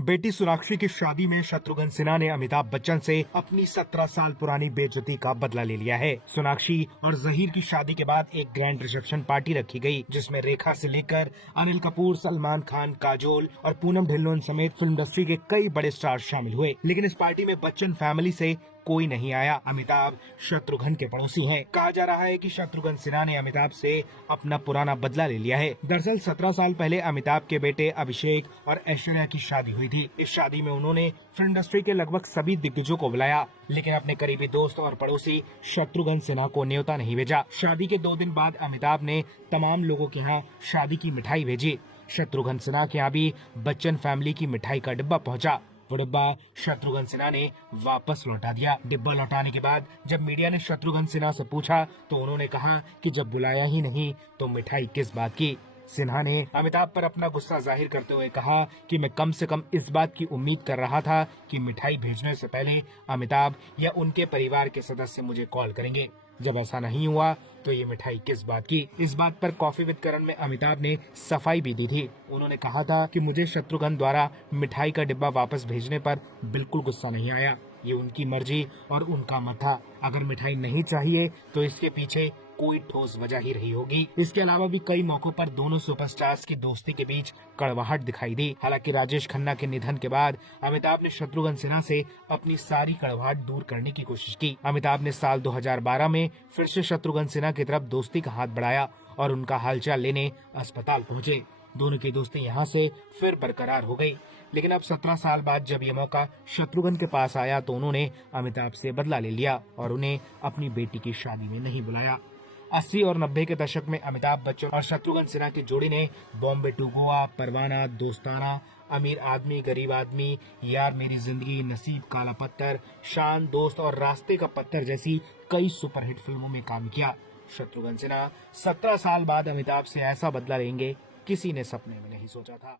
बेटी सोनाक्षी की शादी में शत्रुघ्न सिन्हा ने अमिताभ बच्चन से अपनी 17 साल पुरानी बेइज्जती का बदला ले लिया है। सोनाक्षी और जहीर की शादी के बाद एक ग्रैंड रिसेप्शन पार्टी रखी गई, जिसमें रेखा से लेकर अनिल कपूर, सलमान खान, काजोल और पूनम ढिल्लोन समेत फिल्म इंडस्ट्री के कई बड़े स्टार शामिल हुए। लेकिन इस पार्टी में बच्चन फैमिली से कोई नहीं आया। अमिताभ शत्रुघ्न के पड़ोसी हैं। कहा जा रहा है कि शत्रुघ्न सिन्हा ने अमिताभ से अपना पुराना बदला ले लिया है। दरअसल 17 साल पहले अमिताभ के बेटे अभिषेक और ऐश्वर्या की शादी हुई थी। इस शादी में उन्होंने फिल्म इंडस्ट्री के लगभग सभी दिग्गजों को बुलाया, लेकिन अपने करीबी दोस्त और पड़ोसी शत्रुघ्न सिन्हा को न्योता नहीं भेजा। शादी के 2 दिन बाद अमिताभ ने तमाम लोगों के यहाँ शादी की मिठाई भेजी। शत्रुघ्न सिन्हा के यहाँ भी बच्चन फैमिली की मिठाई का डिब्बा पहुँचा। वो डिब्बा शत्रुघ्न सिन्हा ने वापस लौटा दिया। डिब्बा लौटाने के बाद जब मीडिया ने शत्रुघ्न सिन्हा से पूछा तो उन्होंने कहा कि जब बुलाया ही नहीं तो मिठाई किस बात की। सिन्हा ने अमिताभ पर अपना गुस्सा जाहिर करते हुए कहा कि मैं कम से कम इस बात की उम्मीद कर रहा था कि मिठाई भेजने से पहले अमिताभ या उनके परिवार के सदस्य मुझे कॉल करेंगे। जब ऐसा नहीं हुआ तो ये मिठाई किस बात की। इस बात पर कॉफी विद करण में अमिताभ ने सफाई भी दी थी। उन्होंने कहा था कि मुझे शत्रुघ्न द्वारा मिठाई का डिब्बा वापस भेजने पर बिल्कुल गुस्सा नहीं आया। ये उनकी मर्जी और उनका मत था। अगर मिठाई नहीं चाहिए तो इसके पीछे कोई ठोस वजह ही रही होगी। इसके अलावा भी कई मौकों पर दोनों सुपरस्टार्स की दोस्ती के बीच कड़वाहट दिखाई दी। हालांकि राजेश खन्ना के निधन के बाद अमिताभ ने शत्रुघ्न सिन्हा से अपनी सारी कड़वाहट दूर करने की कोशिश की। अमिताभ ने साल 2012 में फिर से शत्रुघ्न सिन्हा की तरफ दोस्ती का हाथ बढ़ाया और उनका हालचाल लेने अस्पताल पहुंचे। दोनों की दोस्ती यहाँ से फिर बरकरार हो गई। लेकिन अब 17 साल बाद जब ये मौका शत्रुघ्न के पास आया तो उन्होंने अमिताभ से बदला ले लिया और उन्हें अपनी बेटी की शादी में नहीं बुलाया। 80 और 90 के दशक में अमिताभ बच्चन और शत्रुघ्न सिन्हा की जोड़ी ने बॉम्बे टू गोवा, परवाना, दोस्ताना, अमीर आदमी, गरीब आदमी, यार मेरी जिंदगी, नसीब, काला पत्थर, शान, दोस्त और रास्ते का पत्थर जैसी कई सुपरहिट फिल्मों में काम किया। शत्रुघ्न सिन्हा 17 साल बाद अमिताभ से ऐसा बदला लेंगे, किसी ने सपने में नहीं सोचा था।